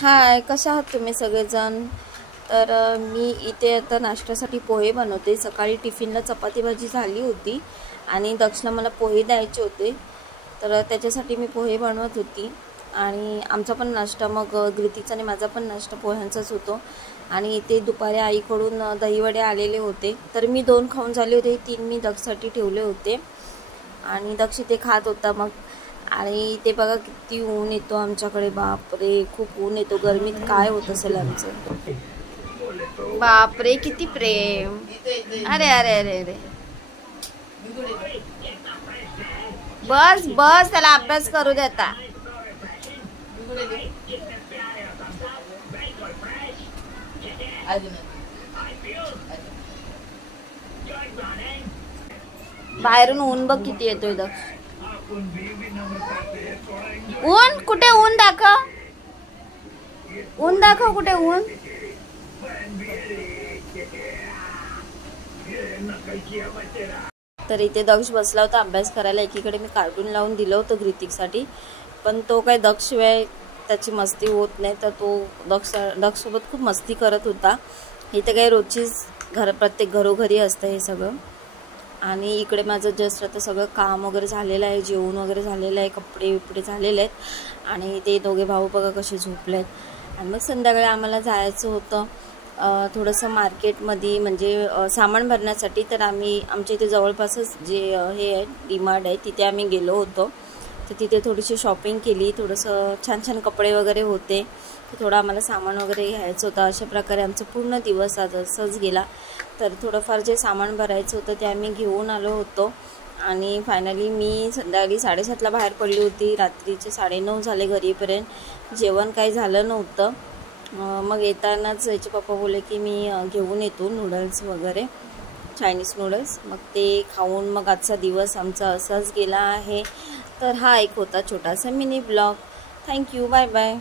हाय, कशा आहात तुम्ही सगळेजण? तर मी इथे आता नाश्त्यासाठी पोहे बनवते। सकाळी टिफिनला चपाती भाजी झाली होती आणि दक्षला मला पोहे द्यायचे होते, तर त्याच्यासाठी मी पोहे बनवत होती। आणि आमचा पण नाश्ता मग ग्रितीचा आणि माझा पण नाश्ता पोह्यांचाच होतो। आणि इथे दुपारी आईकडून दहीवडे आलेले होते, तर मी 2 खाऊन झाले होते, 3 मी दक्षसाठी ठेवले होते आणि दक्ष ते खात होता। मग आणि इथे बघा किती ऊन येतो आमच्याकडे, बापरे खूप ऊन येतो। गरमीत काय होत असेल आमचं, बापरे किती प्रेम। अरे अरे अरे अरे, बस बस, त्याला अभ्यास करू देता। बाहेरून ऊन बघ किती येतोय दक्ष। ऊन कुठे? ऊन दाखव, ऊन दाखव, कुठे ऊन? तर इथे दक्ष बसला होता अभ्यास करायला। एकीकडे मी कार्टून लावून दिलं होतं ग्रितिकसाठी, पण तो काय दक्ष शिवाय त्याची मस्ती होत नाही, तर तो दक्ष सोबत खूप मस्ती करत होता। इथे काय रोजचीच प्रत्येक घरोघरी असतं हे सगळं। आणि इकडे माझं जस्ट आता सगळं काम वगैरे झालेलं आहे, जेवण वगैरे झालेलं आहे, कपडे बिपडे झालेले आहेत। आणि ते दोघे भाऊ बघा कसे झोपले आहेत। आणि मग संध्याकाळी आम्हाला जायचं होतं थोडंसं मार्केटमध्ये, म्हणजे सामान भरण्यासाठी। तर आम्ही आमच्या इथे जवळपासच जे हे आहे डीमार्ट आहे, तिथे आम्ही गेलो होतो। तर तिथे थोडीशी शॉपिंग केली, थोडंसं छान छान कपडे वगैरे होते, तर थोडं आम्हाला सामान वगैरे घ्यायचं होतं। अशा प्रकारे आमचा पूर्ण दिवस आज असंच गेला। तर थोडंफार जे सामान भरायचं होतं ते आम्ही घेऊन आलो होतो। आणि फायनली मी संध्याकाळी 7:30ला बाहेर पडली होती, रात्रीचे 9:30 झाले घरीपर्यंत। जेवण काही झालं नव्हतं। मग येतानाच याचे पप्पा बोलले की मी घेऊन येतो नूडल्स वगैरे, चायनीज नूडल्स। मग ते खाऊन मग आजचा दिवस आमचा असाच गेला आहे। तर हा एक होता छोटासा mini blog. Thank you, bye bye.